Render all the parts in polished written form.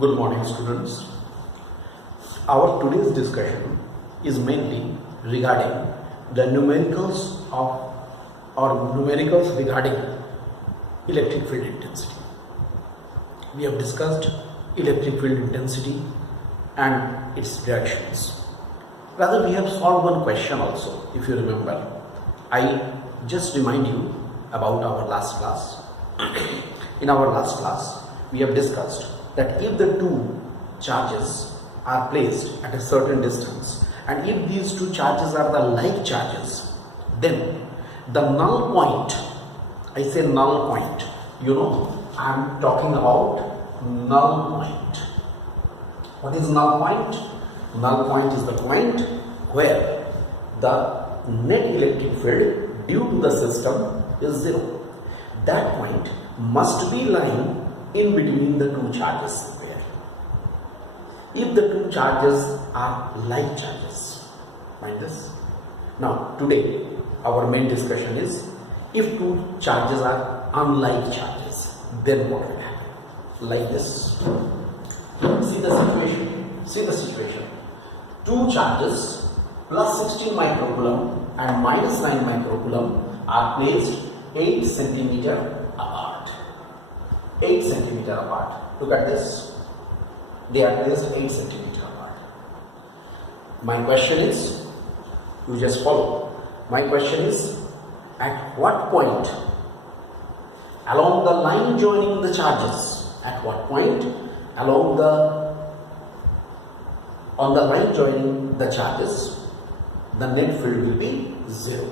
Good morning, students. Our today's discussion is mainly regarding the numericals regarding electric field intensity. We have discussed electric field intensity and its directions. Rather, we have solved one question also, if you remember. I just remind you about our last class. In our last class, we have discussed that if the two charges are placed at a certain distance and if these two charges are the like charges, then the null point, I say null point, I am talking about null point. What is null point? Null point is the point where the net electric field due to the system is zero. That point must be lying in between the two charges somewhere. If the two charges are like charges, mind this. Now today our main discussion is if two charges are unlike charges, then what will happen? Like this. See the situation. Two charges plus 16 microcoulomb and minus 9 microcoulomb are placed 8 centimeter apart. 8 centimeter apart. Look at this. They are placed 8 centimeter apart. My question is, you just follow. My question is, at what point along the line joining the charges, at what point along on the line joining the charges, the net field will be zero.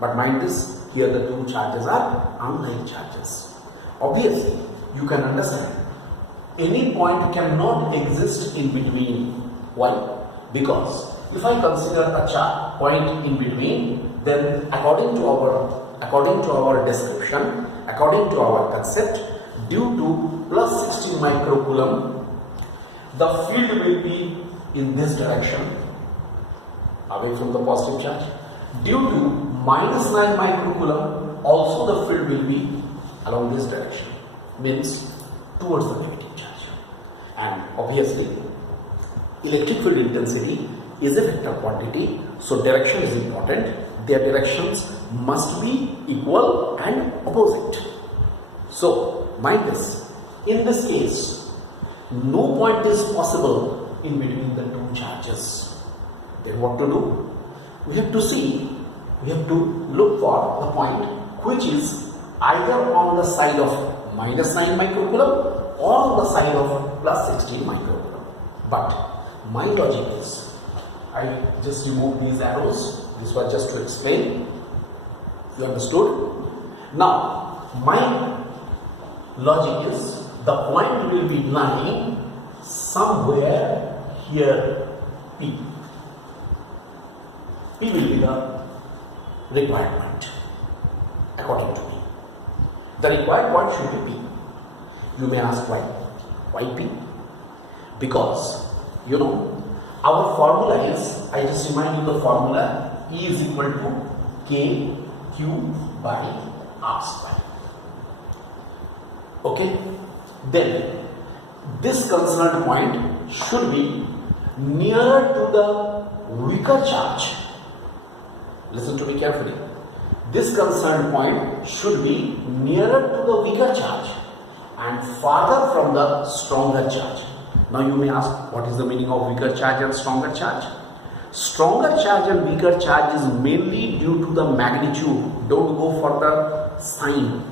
But mind this, here the two charges are unlike charges. Obviously, you can understand any point cannot exist in between. Why? Because if I consider a point in between, then according to our description, according to our concept, due to plus 16 microcoulomb, the field will be in this direction, away from the positive charge. Due to minus 9 microcoulomb, also the field will be along this direction, means towards the negative charge. And obviously, electric field intensity is a vector quantity, so direction is important. Their directions must be equal and opposite. So, mind this, in this case, no point is possible in between the two charges. Then what to do? We have to look for the point which is either on the side of minus 9 microcoulomb or on the side of plus 16 microcoulomb. But my logic is, I just remove these arrows. This was just to explain. You understood? Now, my logic is the point will be lying somewhere here, P. P will be the required point, according to me. The required point should be P. You may ask why? Why P? Because, our formula is, I just remind you the formula, E is equal to K Q by R square. Okay? Then, this concerned point should be nearer to the weaker charge. Listen to me carefully. This concerned point should be nearer to the weaker charge and farther from the stronger charge. Now you may ask, what is the meaning of weaker charge and stronger charge? Stronger charge and weaker charge is mainly due to the magnitude. Don't go for the sign.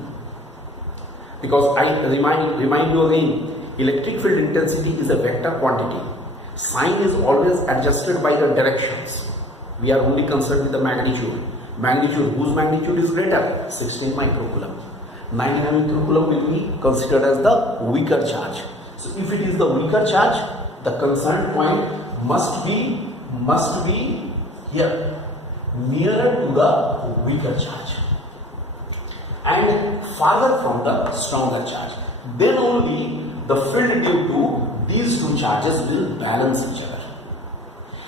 Because I remind you again, electric field intensity is a vector quantity. Sign is always adjusted by the directions. We are only concerned with the magnitude. Magnitude, whose magnitude is greater? 16 microcoulomb. 9 microcoulomb will be considered as the weaker charge. So if it is the weaker charge, the concerned point must be here, nearer to the weaker charge and farther from the stronger charge. Then only the field due to these two charges will balance each other.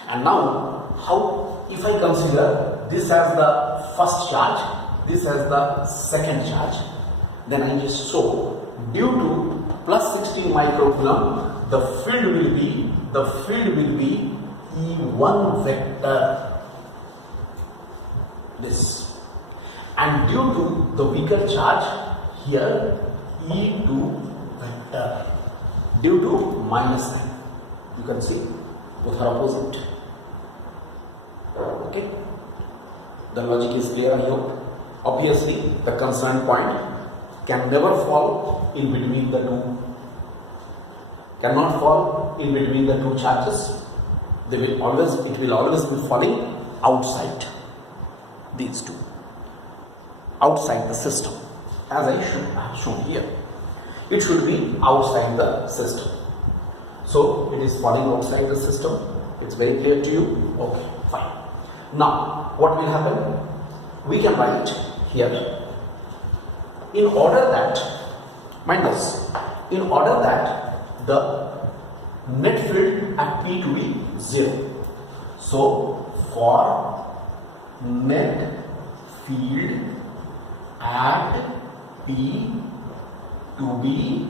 And now, how, if I consider this as the first charge, this as the second charge, then I just show due to plus 16 microcoulomb, the field will be E1 vector, this, and due to the weaker charge here E2 vector, due to minus sign. You can see both are opposite. Okay, the logic is clear, I hope. Obviously the concerned point can never fall in between the two, cannot fall in between the two charges. It will always be falling outside these two, outside the system, as I have shown here. It should be outside the system. So it is falling outside the system. It's very clear to you. Okay, fine. Now what will happen? We can write here, in order that, mind this, in order that the net field at P to be 0. So for net field at P to be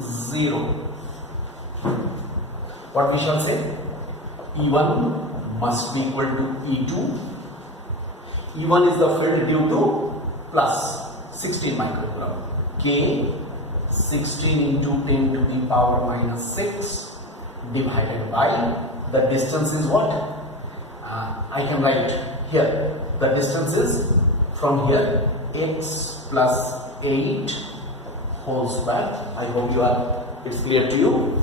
0, what we shall say? E1 must be equal to E2. E1 is the field due to plus 16 microcoulomb. K 16 into 10 to the power minus 6 divided by the distance is what? I can write here. The distance is from here x plus 8 whole square. I hope it's clear to you.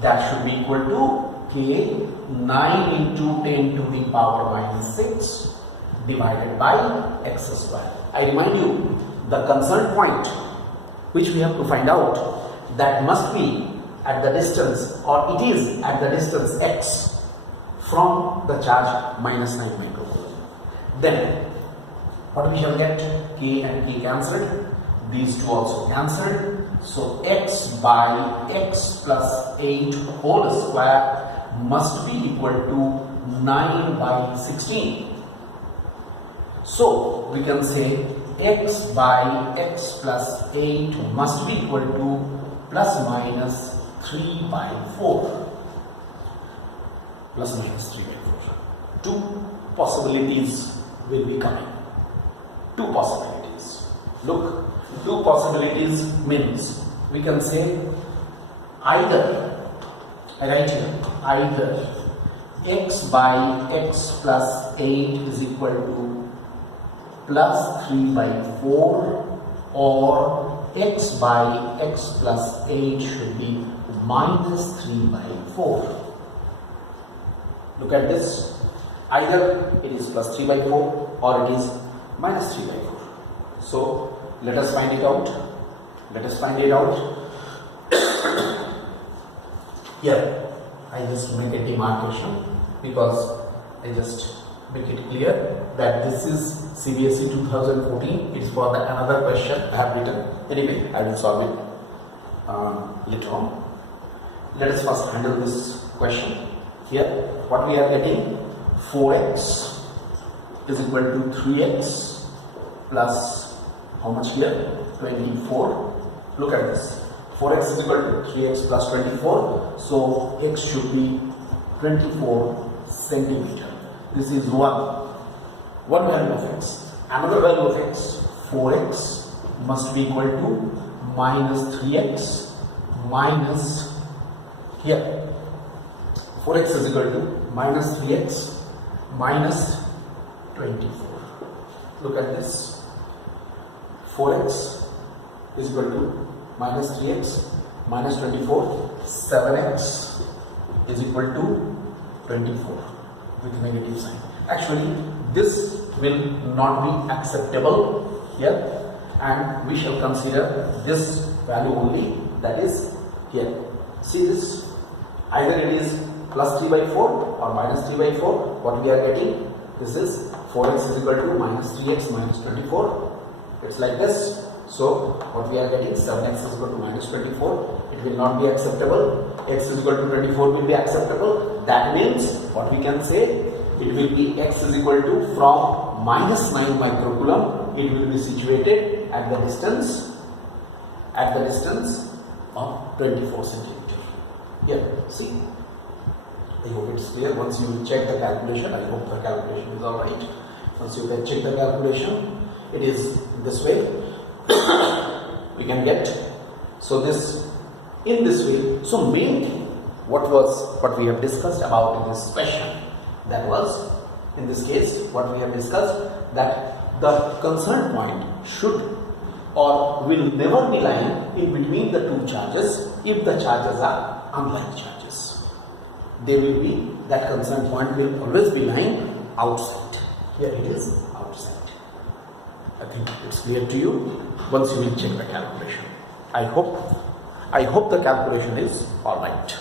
That should be equal to K 9 into 10 to the power minus 6 divided by x square. I remind you, the concerned point which we have to find out, that must be at the distance, or it is at the distance x from the charge minus 9 microcoulomb. Then what we shall get? K and K cancelled, these two also cancelled. So x by x plus 8 whole square must be equal to 9 by 16. So we can say x by x plus 8 must be equal to plus minus 3 by 4. Plus minus 3 by 4. Two possibilities will be coming. Two possibilities. Look, two possibilities means we can say either, I write here, either x by x plus 8 is equal to plus 3 by 4, or x by x plus 8 should be minus 3 by 4. Look at this. Either it is plus 3 by 4 or it is minus 3 by 4. So let us find it out. Let us find it out. Here I just make a demarcation because I just make it clear that this is CBSE 2014. It is for another question I have written. Anyway, I will solve it later on. Let us first handle this question. Here what we are getting, 4x is equal to 3x plus how much here? 24. Look at this. 4x is equal to 3x plus 24. So x should be 24 centimeter. This is one value of x. Another value of x, 4x must be equal to minus 3x minus here. 4x is equal to minus 3x minus 24. Look at this. 4x is equal to minus 3x minus 24. 7x is equal to 24 with negative sign. Actually, this will not be acceptable here, and we shall consider this value only, that is here. See this, either it is plus 3 by 4 or minus 3 by 4. What we are getting, this is 4x is equal to minus 3x minus 24. It's like this. So what we are getting, 7x is equal to minus 24. It will not be acceptable. X is equal to 24 will be acceptable. That means what we can say, it will be x is equal to from minus 9 microcoulomb. It will be situated at the distance of 24 centimeter. Here, see. I hope it's clear. Once you will check the calculation, I hope the calculation is alright. Once you can check the calculation, it is this way. We can get. So this, in this way. So main thing, what we have discussed about in this question, that was, in this case, what we have discussed, that the concerned point should or will never be lying in between the two charges if the charges are unlike charges. They will be, that concerned point will always be lying outside. Here it is outside. I think it's clear to you once you will check the calculation. I hope the calculation is alright.